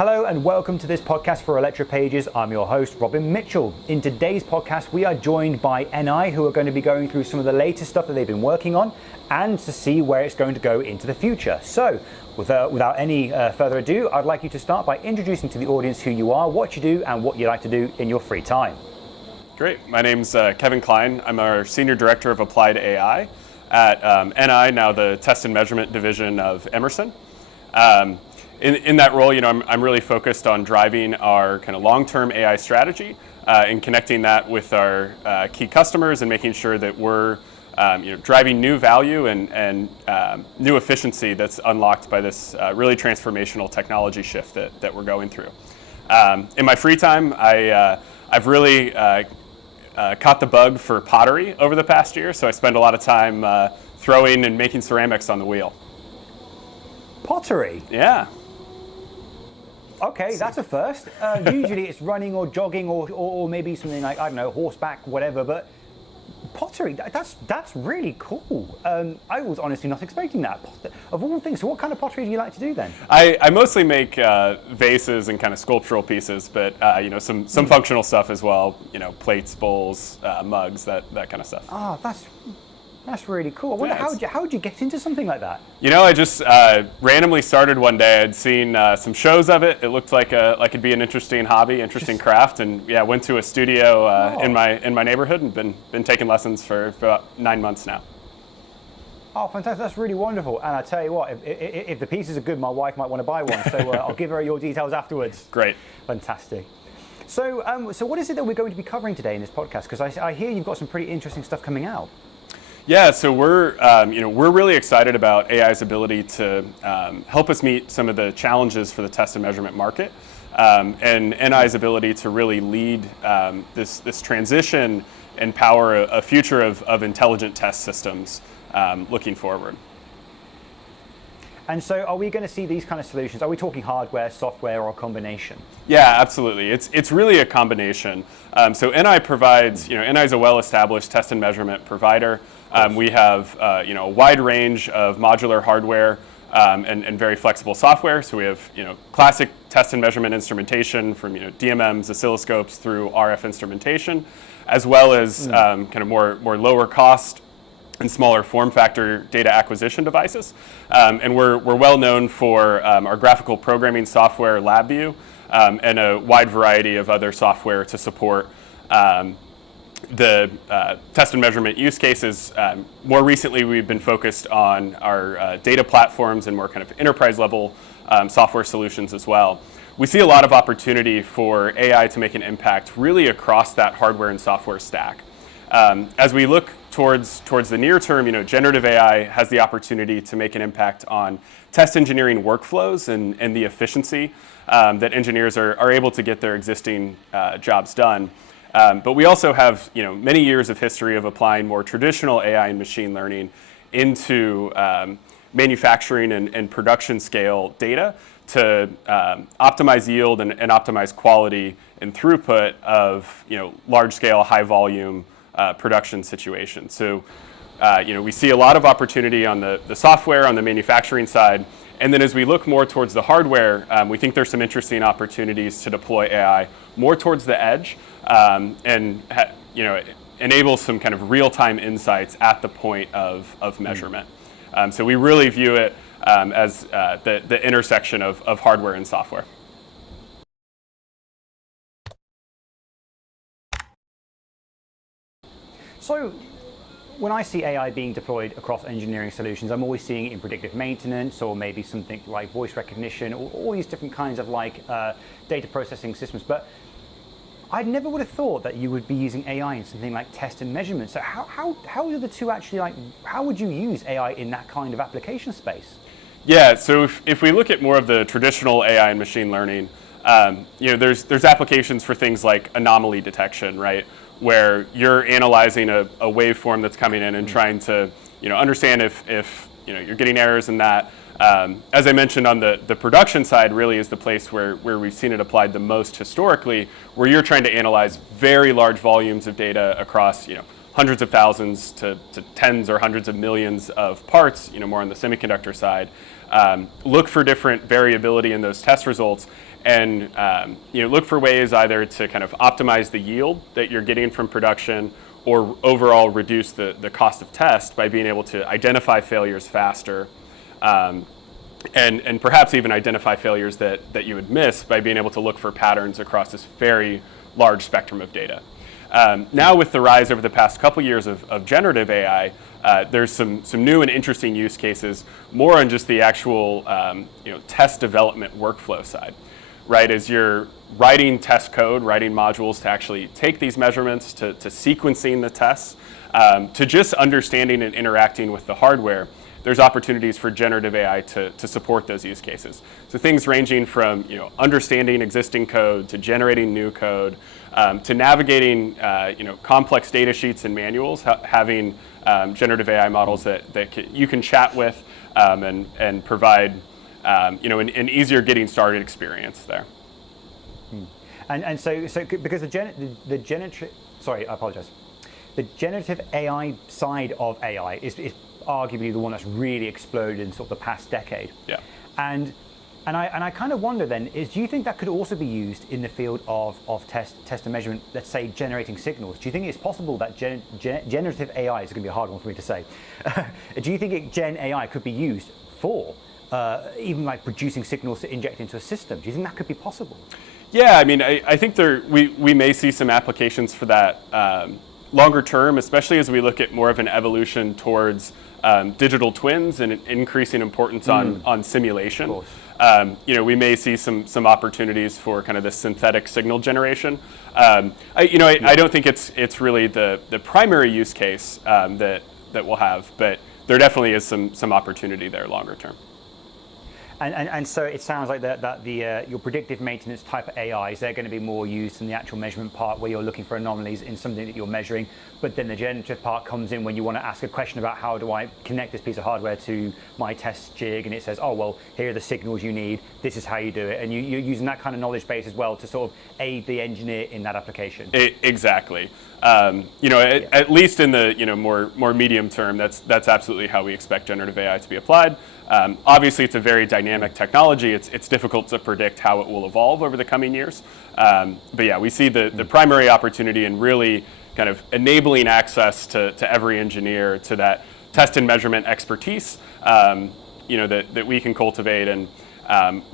Hello and welcome to this podcast for Electropages. I'm your host, Robin Mitchell. In today's podcast, we are joined by NI, who are going to be going through some of the latest stuff that they've been working on and to see where it's going to go into the future. So, without any further ado, I'd like you to start by introducing to the audience who you are, what you do, and what you like to do in your free time. Great. My name's Kevin Kleine. I'm our Senior Director of Applied AI at NI, now the Test and Measurement Division of Emerson. In that role, I'm really focused on driving our kind of long-term AI strategy and connecting that with our key customers and making sure that we're driving new value and new efficiency that's unlocked by this really transformational technology shift that we're going through. In my free time, I've really caught the bug for pottery over the past year, so I spend a lot of time throwing and making ceramics on the wheel. Pottery? Yeah. Okay, that's a first. Usually it's running or jogging or maybe something like, I don't know, horseback, whatever, but pottery, that's really cool. I was honestly not expecting that. Of all things, so what kind of pottery do you like to do then? I mostly make vases and kind of sculptural pieces, but some functional stuff as well, plates, bowls, mugs, that kind of stuff. Oh, that's really cool. I wonder how'd you get into something like that? I just randomly started one day. I'd seen some shows of it. It looked like it'd be an interesting hobby, interesting craft, and went to a studio in my neighborhood and been taking lessons for about 9 months now. Oh, fantastic! That's really wonderful. And I tell you what, if the pieces are good, my wife might want to buy one. So I'll give her your details afterwards. Great. Fantastic. So what is it that we're going to be covering today in this podcast? Because I hear you've got some pretty interesting stuff coming out. Yeah, so we're really excited about AI's ability to help us meet some of the challenges for the test and measurement market, and NI's ability to really lead this transition and power a future of intelligent test systems looking forward. And so are we going to see these kind of solutions? Are we talking hardware, software, or a combination? Yeah, absolutely. It's really a combination. So NI provides, NI is a well-established test and measurement provider. We have a wide range of modular hardware and very flexible software. So we have classic test and measurement instrumentation from DMMs, oscilloscopes through RF instrumentation, as well as kind of more lower cost and smaller form factor data acquisition devices. And we're well known for our graphical programming software, LabVIEW, and a wide variety of other software to support the test and measurement use cases. More recently, we've been focused on our data platforms and more kind of enterprise level software solutions as well. We see a lot of opportunity for AI to make an impact really across that hardware and software stack. As we look towards the near term, generative AI has the opportunity to make an impact on test engineering workflows and the efficiency that engineers are able to get their existing jobs done. But we also have many years of history of applying more traditional AI and machine learning into manufacturing and production scale data to optimize yield and optimize quality and throughput of large scale, high volume production situations. So we see a lot of opportunity on the software, on the manufacturing side. And then as we look more towards the hardware, we think there's some interesting opportunities to deploy AI more towards the edge and enable some kind of real-time insights at the point of measurement. So we really view it as the intersection of hardware and software. So when I see AI being deployed across engineering solutions, I'm always seeing it in predictive maintenance or maybe something like voice recognition or all these different kinds of data processing systems. But I never would have thought that you would be using AI in something like test and measurement. So how do the two actually, how would you use AI in that kind of application space? Yeah, so if we look at more of the traditional AI and machine learning, there's applications for things like anomaly detection, right? Where you're analyzing a waveform that's coming in and trying to understand if you're getting errors in that. As I mentioned, on the production side really is the place where we've seen it applied the most historically, where you're trying to analyze very large volumes of data across hundreds of thousands to tens or hundreds of millions of parts, more on the semiconductor side, look for different variability in those test results, and look for ways either to kind of optimize the yield that you're getting from production, or overall reduce the cost of test by being able to identify failures faster, and perhaps even identify failures that you would miss by being able to look for patterns across this very large spectrum of data. Now, with the rise over the past couple years of generative AI, there's some new and interesting use cases, more on just the actual test development workflow side, right? As you're writing test code, writing modules to actually take these measurements, to sequencing the tests, to just understanding and interacting with the hardware, there's opportunities for generative AI to support those use cases. So things ranging from understanding existing code, to generating new code, to navigating complex data sheets and manuals, having generative AI models that you can chat with, and provide an easier getting started experience there. And so because the generative, sorry, I apologize. The generative AI side of AI is arguably the one that's really exploded in sort of the past decade. Yeah. And I kind of wonder then, do you think that could also be used in the field of test and measurement, let's say generating signals? Do you think it's possible that generative AI, is going to be a hard one for me to say, do you think Gen AI could be used for even like producing signals to inject into a system? Do you think that could be possible? Yeah, I mean, I think we may see some applications for that longer term, especially as we look at more of an evolution towards digital twins and an increasing importance on simulation. Of course. We may see some opportunities for kind of the synthetic signal generation. I don't think it's really the primary use case that we'll have, but there definitely is some opportunity there longer term. And so it sounds like that your predictive maintenance type of AIs, they're going to be more used in the actual measurement part, where you're looking for anomalies in something that you're measuring. But then the generative part comes in when you want to ask a question about how do I connect this piece of hardware to my test jig, and it says, oh, well, here are the signals you need, this is how you do it. And you're using that kind of knowledge base as well to sort of aid the engineer in that application. Exactly. At least in the more medium term, that's absolutely how we expect generative AI to be applied. Obviously, it's a very dynamic technology. It's difficult to predict how it will evolve over the coming years. But yeah, we see the primary opportunity in really kind of enabling access to every engineer to that test and measurement expertise, that we can cultivate, and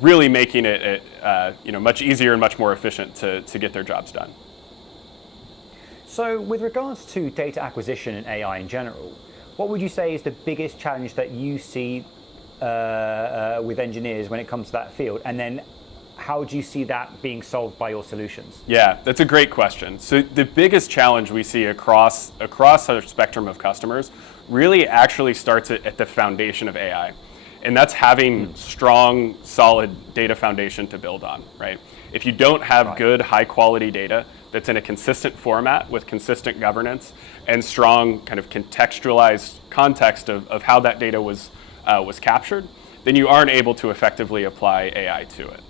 really making it much easier and much more efficient to get their jobs done. So with regards to data acquisition and AI in general, what would you say is the biggest challenge that you see with engineers when it comes to that field? And then how do you see that being solved by your solutions? Yeah, that's a great question. So the biggest challenge we see across our spectrum of customers really actually starts at the foundation of AI. And that's having strong, solid data foundation to build on, right? If you don't have good, high quality data that's in a consistent format with consistent governance and strong kind of contextualized context of how that data was captured, then you aren't able to effectively apply AI to it.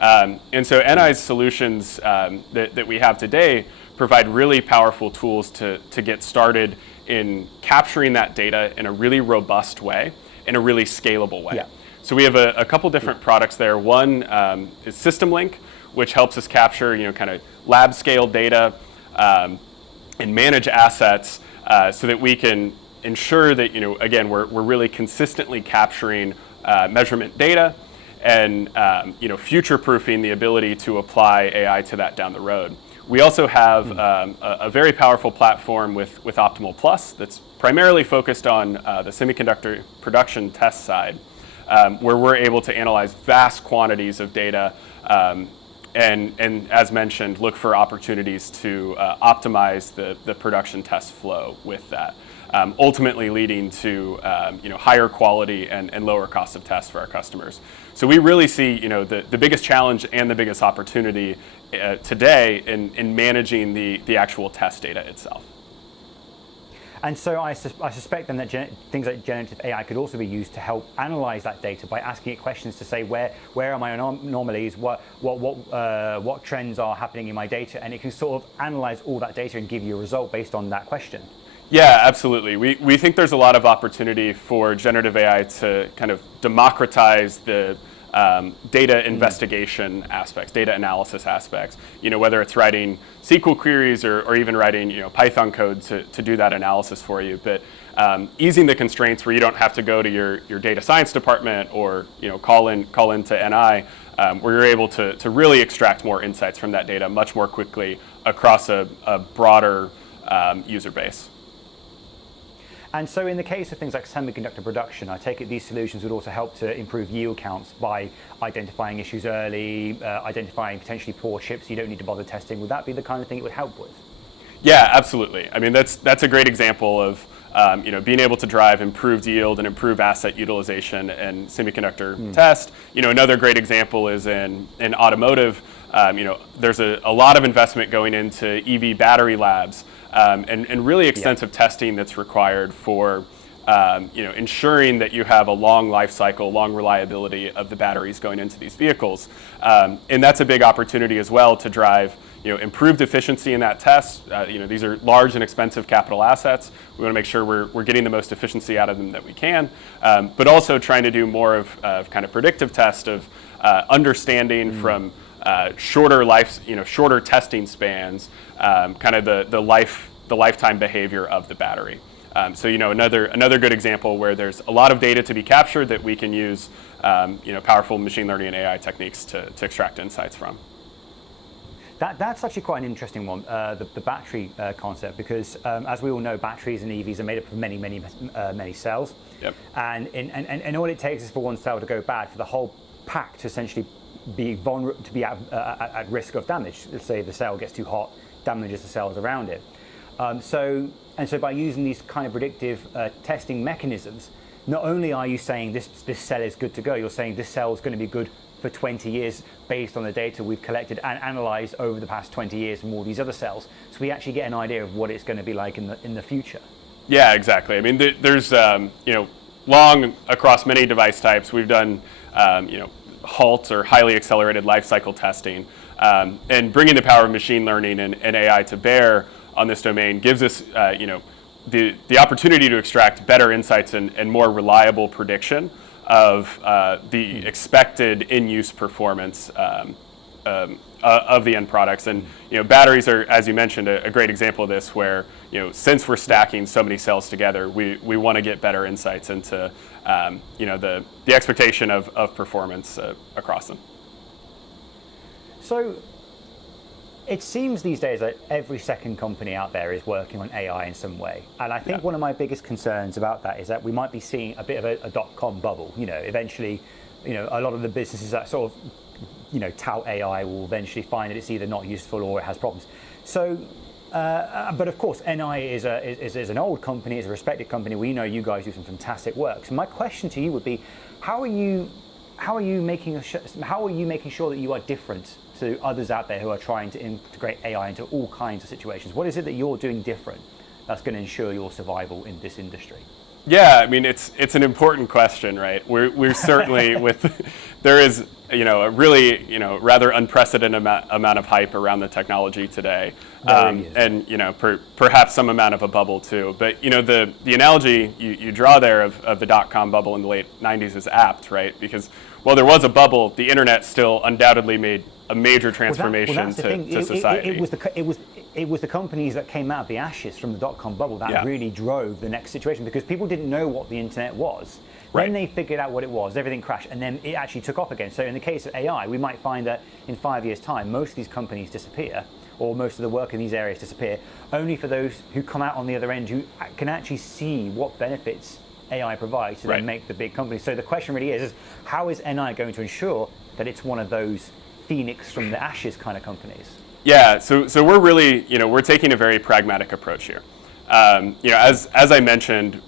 And so NI's solutions that we have today provide really powerful tools to get started in capturing that data in a really robust way, in a really scalable way. Yeah. So we have a couple different products there. One is System Link, which helps us capture kind of lab scale data and manage assets so that we can ensure that again we're really consistently capturing measurement data, and future proofing the ability to apply AI to that down the road. We also have a very powerful platform with Optimal Plus that's primarily focused on the semiconductor production test side, where we're able to analyze vast quantities of data and as mentioned, look for opportunities to optimize the production test flow with that, ultimately leading to higher quality and lower cost of tests for our customers. So we really see the biggest challenge and the biggest opportunity today in managing the actual test data itself. And so I suspect then that things like generative AI could also be used to help analyze that data by asking it questions to say where are my anomalies, what trends are happening in my data, and it can sort of analyze all that data and give you a result based on that question. Yeah, absolutely. We think there's a lot of opportunity for generative AI to kind of democratize the data investigation aspects, data analysis aspects. Whether it's writing SQL queries or even writing Python code to do that analysis for you. But easing the constraints where you don't have to go to your data science department or call into NI, where you're able to really extract more insights from that data much more quickly across a broader user base. And so in the case of things like semiconductor production, I take it these solutions would also help to improve yield counts by identifying issues early, identifying potentially poor chips you don't need to bother testing. Would that be the kind of thing it would help with? Yeah, absolutely. I mean, that's a great example of being able to drive improved yield and improve asset utilization and semiconductor test. Another great example is in automotive. There's a lot of investment going into EV battery labs and really extensive testing that's required for ensuring that you have a long life cycle, long reliability of the batteries going into these vehicles. And that's a big opportunity as well to drive improved efficiency in that test. These are large and expensive capital assets. We want to make sure we're getting the most efficiency out of them that we can, but also trying to do more of kind of predictive test of understanding from shorter testing spans, kind of the lifetime behavior of the battery. So another good example where there's a lot of data to be captured that we can use powerful machine learning and AI techniques to extract insights from. That's actually quite an interesting one, the battery concept, because as we all know, batteries and EVs are made up of many cells. Yep. And all it takes is for one cell to go bad for the whole pack to essentially be vulnerable, to be at risk of damage. Let's say the cell gets too hot, damages the cells around it. So by using these kind of predictive testing mechanisms, not only are you saying this cell is good to go, you're saying this cell is going to be good for 20 years based on the data we've collected and analyzed over the past 20 years from all these other cells. So we actually get an idea of what it's going to be like in the future. Yeah, exactly. I mean, there's long across many device types, we've done HALT or highly accelerated life cycle testing, and bringing the power of machine learning and AI to bear on this domain gives us the opportunity to extract better insights and more reliable prediction of the expected in-use performance of the end products. And batteries are, as you mentioned, a great example of this, where since we're stacking so many cells together, we want to get better insights into the expectation of performance across them. So it seems these days that every second company out there is working on AI in some way. And I think one of my biggest concerns about that is that we might be seeing a bit of a dot-com bubble. Eventually, a lot of the businesses that sort of, tout AI will eventually find that it's either not useful or it has problems. So, but of course, NI is an old company, it's a respected company. We know you guys do some fantastic work. So my question to you would be, how are you making sure that you are different to others out there who are trying to integrate AI into all kinds of situations? What is it that you're doing different that's going to ensure your survival in this industry? Yeah, I mean, it's an important question, right? We're certainly there is a really rather unprecedented amount of hype around the technology today, and perhaps some amount of a bubble too. But the analogy you draw there of the dot-com bubble in the late 90s is apt, right? Because while there was a bubble, the internet still undoubtedly made a major transformation to society. It was the companies that came out of the ashes from the dot-com bubble that really drove the next situation, because people didn't know what the internet was. Right. When they figured out what it was, everything crashed, and then it actually took off again. So in the case of AI, we might find that in 5 years' time, most of these companies disappear, or most of the work in these areas disappear, only for those who come out on the other end who can actually see what benefits AI provides to then make the big companies. So the question really is how is NI going to ensure that it's one of those phoenix from the ashes kind of companies? Yeah, so we're really, we're taking a very pragmatic approach here. As I mentioned,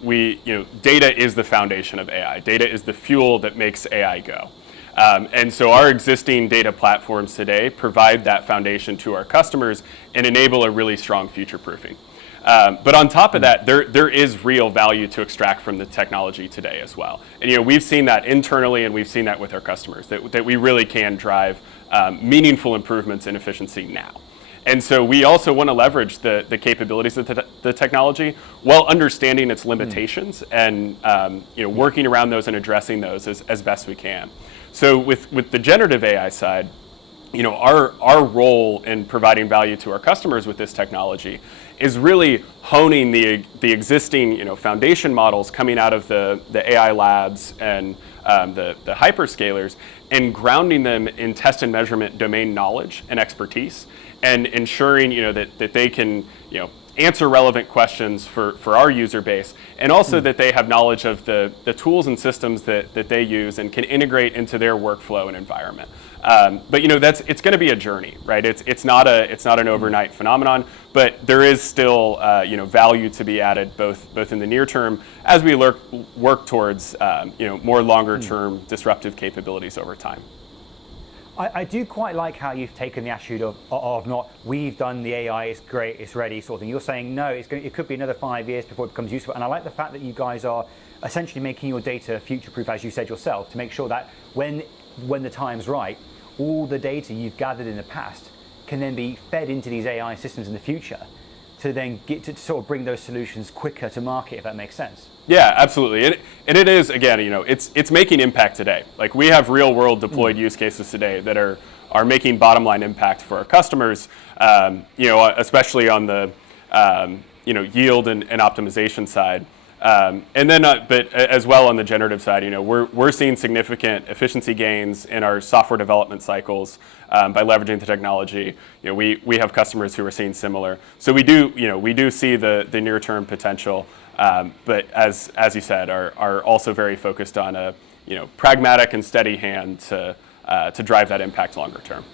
data is the foundation of AI. Data is the fuel that makes AI go. And so our existing data platforms today provide that foundation to our customers and enable a really strong future proofing. But on top of that, there is real value to extract from the technology today as well. And we've seen that internally, and we've seen that with our customers, that we really can drive meaningful improvements in efficiency now. And so we also want to leverage the capabilities of the technology while understanding its limitations and working around those and addressing those as best we can. So with the generative AI side, our role in providing value to our customers with this technology is really honing the existing foundation models coming out of the AI labs and the hyperscalers, and grounding them in test and measurement domain knowledge and expertise, and ensuring that they can answer relevant questions for our user base, and also that they have knowledge of the tools and systems that they use and can integrate into their workflow and environment. But it's going to be a journey, right? It's not an overnight phenomenon, but there is still value to be added both in the near term as we work towards more longer term disruptive capabilities over time. I do quite like how you've taken the attitude of not, we've done the AI, it's great, it's ready, sort of thing. You're saying, no, it could be another 5 years before it becomes useful. And I like the fact that you guys are essentially making your data future-proof, as you said yourself, to make sure that when the time's right, all the data you've gathered in the past can then be fed into these AI systems in the future to then get to sort of bring those solutions quicker to market, if that makes sense. Yeah, absolutely. And it is, again, it's making impact today. Like, we have real world deployed use cases today that are making bottom line impact for our customers, especially on the yield and optimization side. And then, but as well on the generative side, we're seeing significant efficiency gains in our software development cycles by leveraging the technology. We have customers who are seeing similar. So we do see the near term potential, but as you said, are also very focused on a pragmatic and steady hand to drive that impact longer term.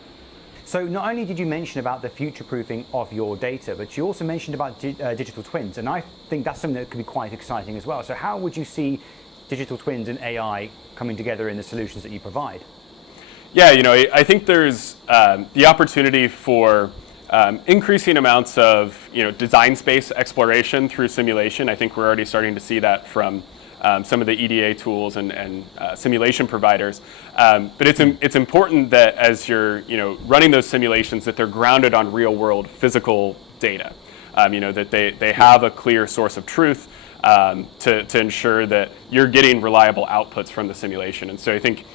So not only did you mention about the future-proofing of your data, but you also mentioned about digital twins, and I think that's something that could be quite exciting as well. So how would you see digital twins and AI coming together in the solutions that you provide? Yeah, I think there's the opportunity for increasing amounts of design space exploration through simulation. I think we're already starting to see that from some of the EDA tools and simulation providers. But it's important that as you're running those simulations, that they're grounded on real world physical data. That they have a clear source of truth to ensure that you're getting reliable outputs from the simulation. And so I think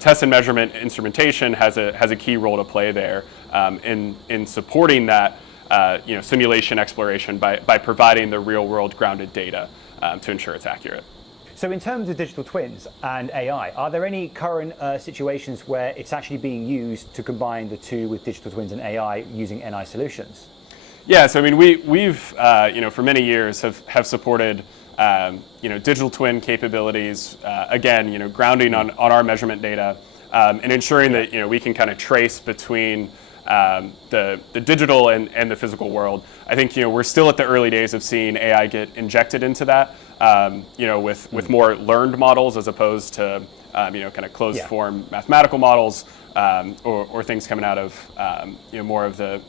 test and measurement instrumentation has a key role to play there in supporting that simulation exploration by providing the real world grounded data to ensure it's accurate. So in terms of digital twins and AI, are there any current situations where it's actually being used to combine the two with digital twins and AI using NI solutions? Yeah, so I mean, we've for many years have supported digital twin capabilities, again, grounding on our measurement data, and ensuring that we can kind of trace between the digital and the physical world. I think we're still at the early days of seeing AI get injected into that, with more learned models as opposed to kind of closed form mathematical models, or things coming out of more of the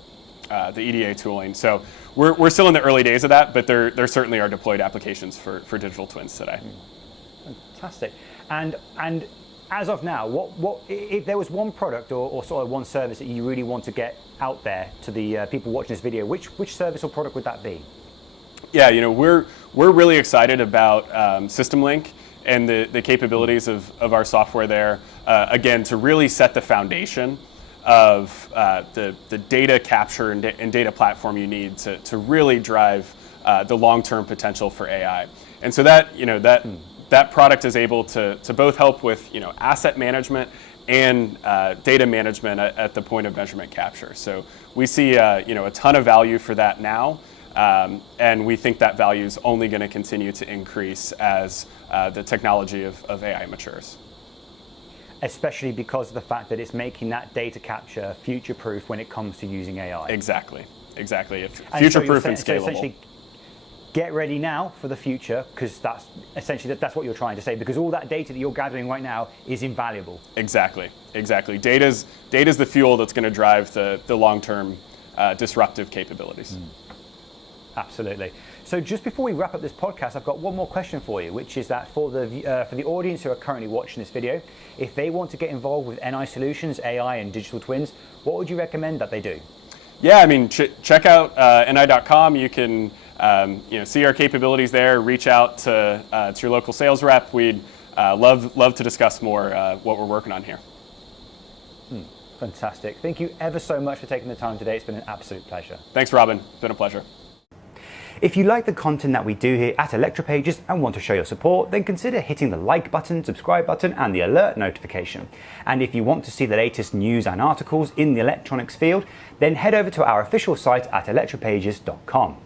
EDA tooling. So we're still in the early days of that, but there certainly are deployed applications for digital twins today. Fantastic. And as of now, what if there was one product or sort of one service that you really want to get out there to the people watching this video, which service or product would that be? Yeah, we're really excited about System Link and the capabilities of our software there. Again, to really set the foundation of the data capture and data platform you need to really drive the long-term potential for AI. And so that product is able to both help with asset management and data management at the point of measurement capture. So we see a ton of value for that now, and we think that value is only going to continue to increase as the technology of AI matures. Especially because of the fact that it's making that data capture future-proof when it comes to using AI. Exactly. Future-proof and scalable. So essentially, get ready now for the future, because that's essentially that's what you're trying to say, because all that data that you're gathering right now is invaluable. Exactly. Data's the fuel that's going to drive the long-term disruptive capabilities. Absolutely. So just before we wrap up this podcast, I've got one more question for you, which is that for the audience who are currently watching this video, if they want to get involved with NI solutions, AI, and digital twins, what would you recommend that they do? Yeah, I mean, check out ni.com. You can see our capabilities there. Reach out to your local sales rep. We'd love to discuss more what we're working on here. Fantastic. Thank you ever so much for taking the time today. It's been an absolute pleasure. Thanks, Robin. It's been a pleasure. If you like the content that we do here at Electropages and want to show your support, then consider hitting the like button, subscribe button, and the alert notification. And if you want to see the latest news and articles in the electronics field, then head over to our official site at electropages.com.